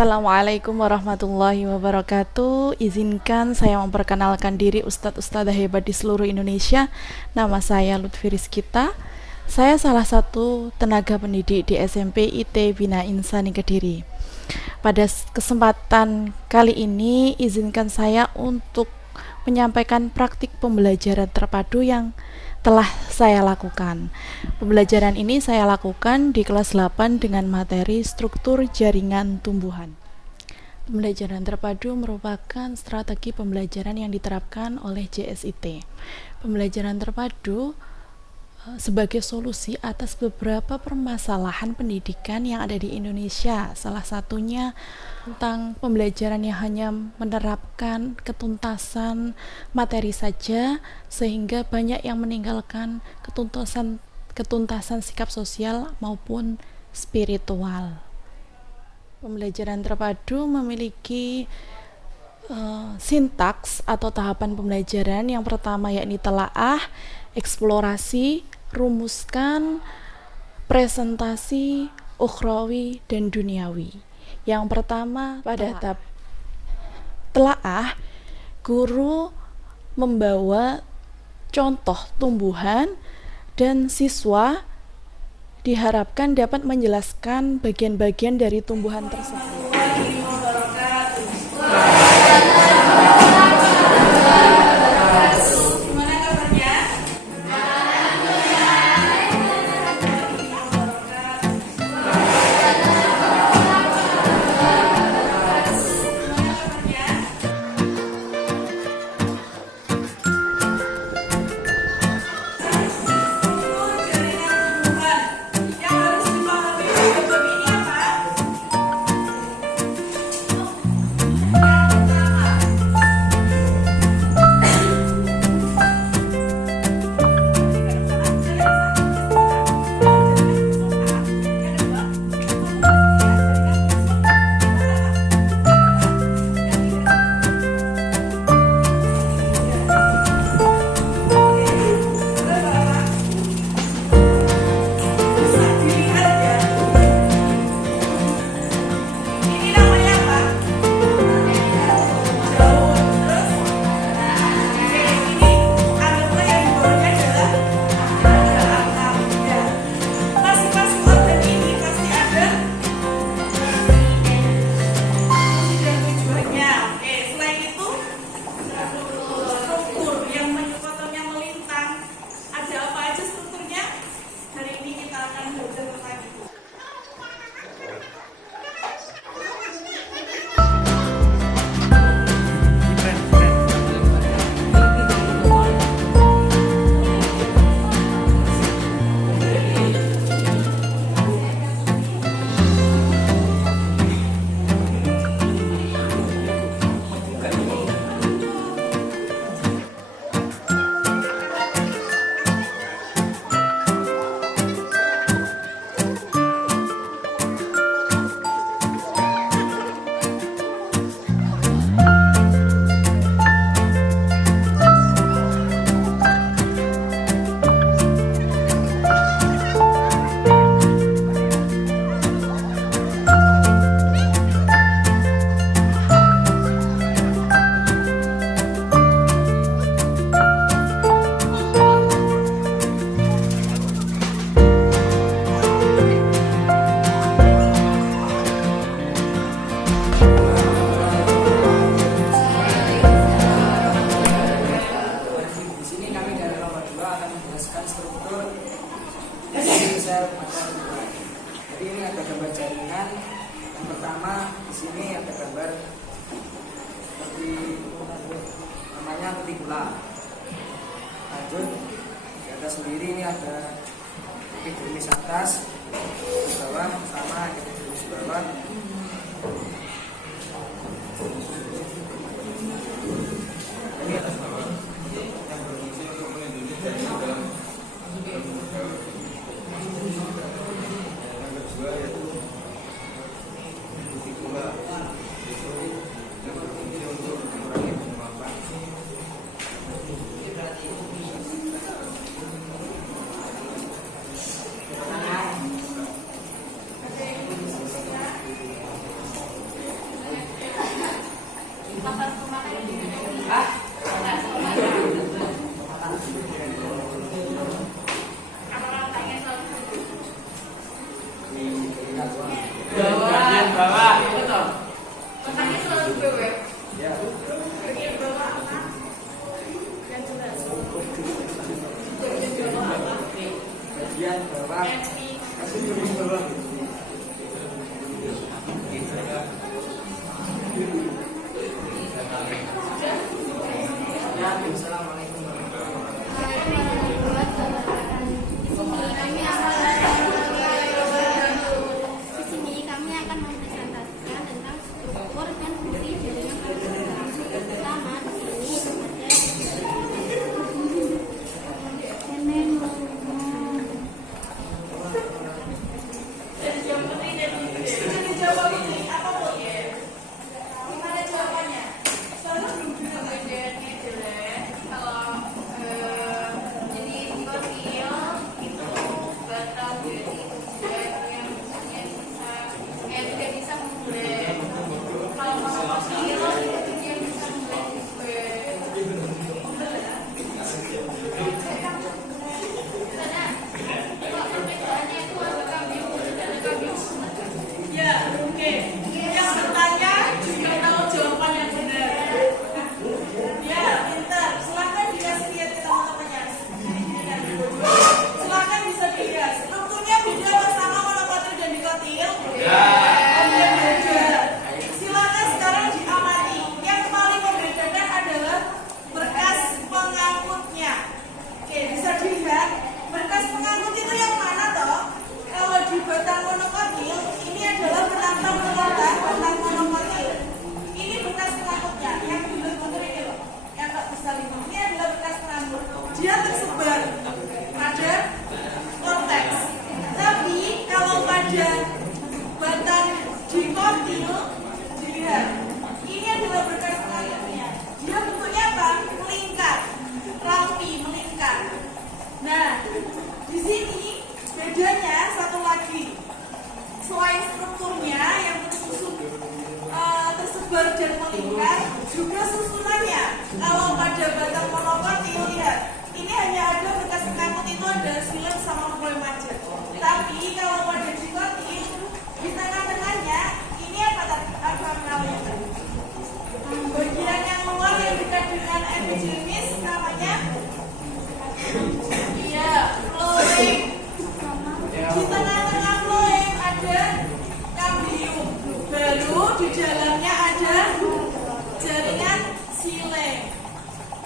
Assalamualaikum warahmatullahi wabarakatuh. Izinkan saya memperkenalkan diri Ustadz-Ustadzah hebat di seluruh Indonesia. Nama saya Lutfi Rizkita. Saya salah satu tenaga pendidik di SMP IT Bina Insani Kediri. Pada kesempatan kali ini, izinkan saya untuk menyampaikan praktik pembelajaran terpadu yang telah saya lakukan. Pembelajaran ini saya lakukan di kelas 8 dengan materi struktur jaringan tumbuhan. Pembelajaran terpadu merupakan strategi pembelajaran yang diterapkan oleh JSIT. Pembelajaran terpadu sebagai solusi atas beberapa permasalahan pendidikan yang ada di Indonesia. Salah satunya tentang pembelajaran yang hanya menerapkan ketuntasan materi saja, sehingga banyak yang meninggalkan ketuntasan sikap sosial maupun spiritual. Pembelajaran terpadu memiliki sintaks atau tahapan pembelajaran. Yang pertama yakni telaah, eksplorasi, rumuskan, presentasi, ukhrawi, dan duniawi. Yang pertama pada tahap telaah, guru membawa contoh tumbuhan dan siswa diharapkan dapat menjelaskan bagian-bagian dari tumbuhan tersebut. Jadi ini ada gambar jaringan. Yang pertama di sini ada gambar seperti namanya kutikula. Lanjut di atas sendiri ini ada epidermis atas, di bawah sama epidermis bawah. Ini atas bawah yang berfungsi untuk melindungi jaringan dalam yang kedua yaitu kutikula, itu yang berfungsi untuk mengurangi penguapan. Assalamualaikum warahmatullahi Di sini kami akan mempresentasikan tentang struktur dan fungsi jaringan karbon. Pertama, di sini dia tersebar pada konteks. Tapi kalau pada batang dikotil dilihat, ini adalah berkas pengangkutnya. Dia bentuknya apa? Melingkar, rapi, melingkar. Nah, di sini bedanya satu lagi. Selain strukturnya yang tersebar dan melingkar, juga susunannya. Kalau pada batang monokotil lihat, ini hanya ada bekas pengangkut itu ada silem sama poem aja. Tapi kalau pada dikotil di tengah-tengahnya ini apa namanya? Bagian yang luar yang dekat dengan epidermis namanya flowing. Di tengah-tengah flowing ada kambium. Baru di dalamnya ada jaringan silem.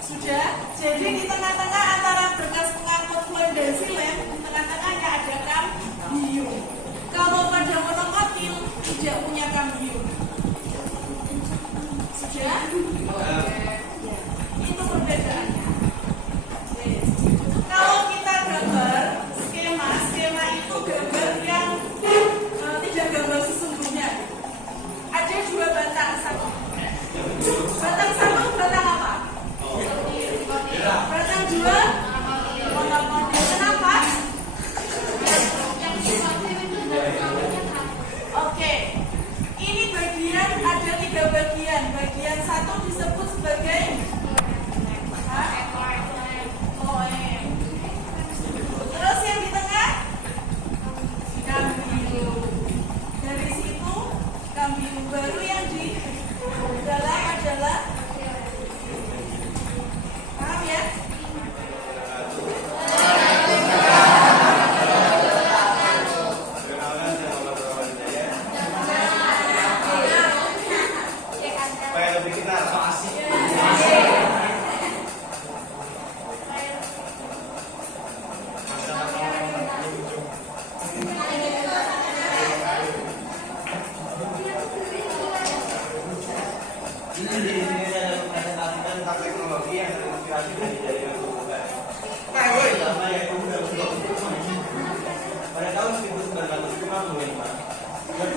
Sudah? Jadi di tengah-tengah antara berkas pengangkut flowing dan silem, di tengah-tengahnya ada kambium. Kalau pada monokotil tidak punya kambium. Sudah? Itu perbedaannya. Kalau kita gambar skema itu gambar yang tidak gambar sesungguhnya. Ada dua batang satu. Batang satu batang apa? Batang dua monokotil. Kenapa? Oke. Ini bagian ada tiga bagian. Bagian satu disebut sebagai loem. Terus yang di tengah kambium. Dari situ kambium baru yang di dalam adalah paham ya? Pada tahun 1955,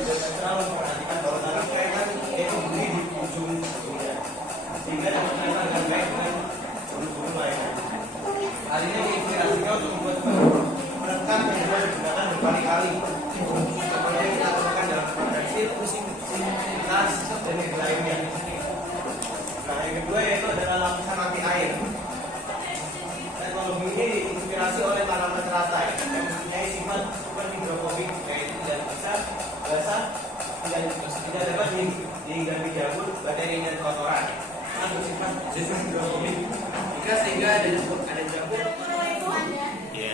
Central memperhatikan bahwa tanah kaitan itu berdiri di ujung dunia, sehingga dapat mengenal dengan baik dengan gunung-gunung lainnya. Hal ini menginspirasinya untuk membuat menekan dan juga digunakan berkali-kali. Seperti yang kita lakukan dalam produksi sinkronis dan yang lainnya. Nah, yang kedua yaitu adalah lapisan anti air. Teknologi ini diinspirasi oleh tanaman teratai yang mempunyai sifat hidrofobik, yaitu tidak bisa basah, tidak dapat dihinggapi jamur, bakteri dan kotoran. Untuk sifat hidrofobik, jika sehingga ada jamur. Itu ada.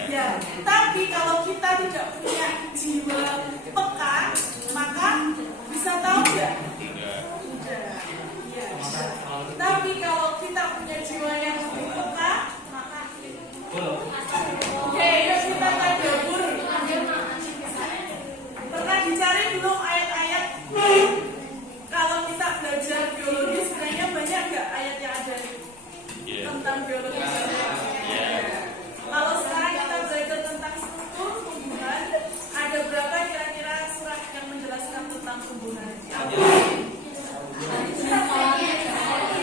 Ya, tapi kalau kita tidak punya jiwa peka, maka bisa tahu nggak? Tidak. Ya. Tapi kalau kita punya jiwa yang lebih peka, maka oke, yuk kita tadabbur. Pernah dicari belum ayat-ayat? Kalau kita belajar biologi sebenarnya banyak nggak ayat yang ada tentang biologi? Kalau sekarang kita belajar tentang struktur tumbuhan, ada berapa kira-kira surat yang menjelaskan tentang tumbuhan?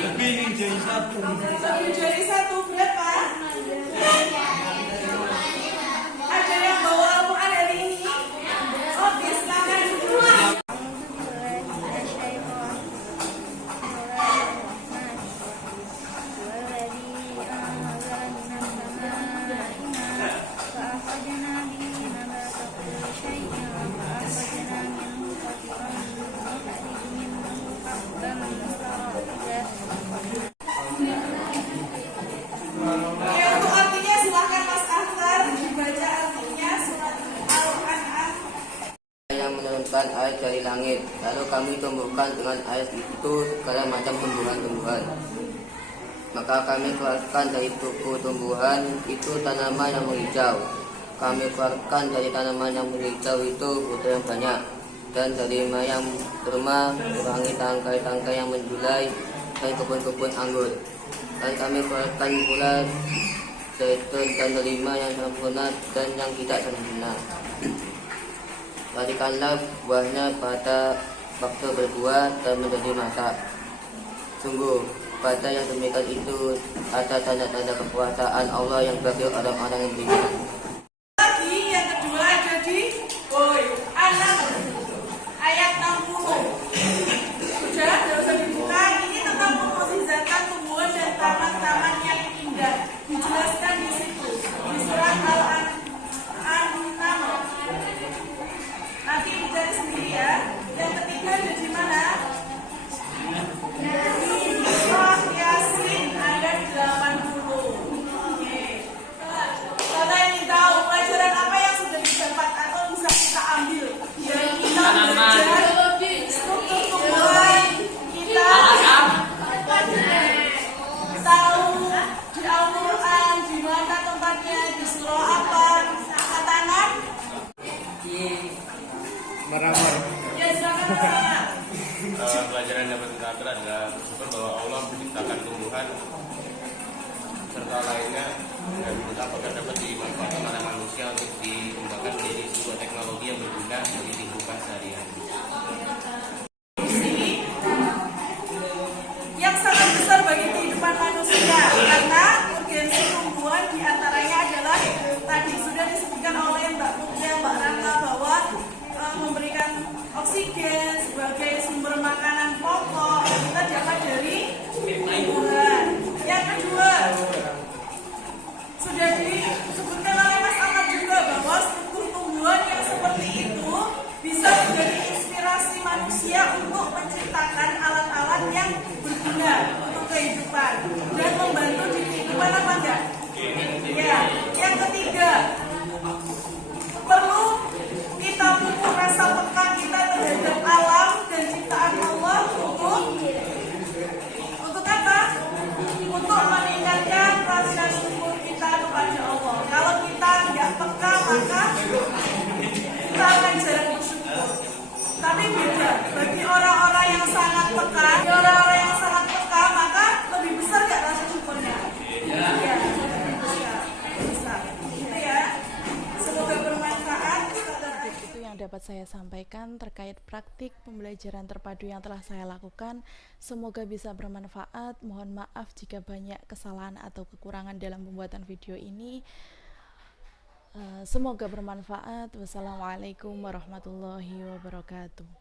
Lebih dari satu. Lebih dari satu, berapa? Ada yang bawa Al-Quran hari ini? Oke, silakan. Oke, untuk artinya silakan Mas Akhtar dibaca artinya surat Al-An'am. Yang menurunkan air dari langit, lalu kami tumbuhkan dengan air itu segala macam tumbuhan-tumbuhan. Maka kami keluarkan dari tubuh tumbuhan itu tanaman yang menghijau. Kami keluarkan dari tanaman yang menghijau itu buah yang banyak, dan dari mayang kurma, kurangi tangkai-tangkai yang menjulai, dan kebun-kebun anggur. Dan kami keluarkan pula zaitun dan delima yang sempurna dan yang tidak sempurna. Berikanlah buahnya pada waktu berbuah dan menjadi masak. Sungguh, pada yang demikian itu ada tanda-tanda kekuasaan Allah yang bagi orang-orang yang beriman. Lagi yang kedua ada di An-Naml ayat 60. Sudah, tidak usah dibuka. Ini tentang memukjizatkan tumbuhan dan taman-taman yang indah. Dijelaskan di situ di surat An-Naml. Nanti dicari sendiri ya. Yang ketiga ada di mana? Di surah Yasin ayat 80. Oke. Kalau ingin tahu pelajaran apa yang sudah didapat atau bisa kita ambil dari kita belajar struktur tumbuhan, kita tahu di Al-Quran di mana tempatnya, di surah apa, katakan Meramar. ya silakan Pak. Pelajaran yang dapat kita ambil adalah bersyukur bahwa Allah menciptakan tumbuhan serta lainnya dan kita agar dapat dimanfaatkan oleh manusia untuk dikembangkan menjadi sebuah teknologi yang berguna bagi kehidupan sehari-hari. Yang sangat besar bagi kehidupan manusia karena urgensi tumbuhan diantaranya adalah tadi sudah disebutkan oleh Mbak Putri, Mbak Raka bahwa memberikan oksigen sebagai sumber makanan pokok kita dapat dari tumbuhan. Yang kedua sudah disebutkan oleh Mas Ahmad juga bahwa struktur tumbuhan yang seperti itu bisa menjadi inspirasi manusia untuk menciptakan alat-alat yang berguna untuk kehidupan dan membantu di kehidupan apa enggak? Ya. Yang ketiga, perlu kita pupuk rasa peka kita terhadap alam dan ciptaan Allah untuk apa? Untuk meningkatkan rasa syukur kita kepada Allah. Kalau kita tidak peka maka kita akan jarang bersyukur. Tapi beda bagi orang-orang yang sangat peka, maka lebih besar nggak rasa syukurnya? Iya, lebih besar. Gitu ya. Semoga bermanfaat. Itu yang dapat saya sampaikan terkait praktik pembelajaran terpadu yang telah saya lakukan. Semoga bisa bermanfaat. Mohon maaf jika banyak kesalahan atau kekurangan dalam pembuatan video ini. Semoga bermanfaat. Wassalamualaikum warahmatullahi wabarakatuh.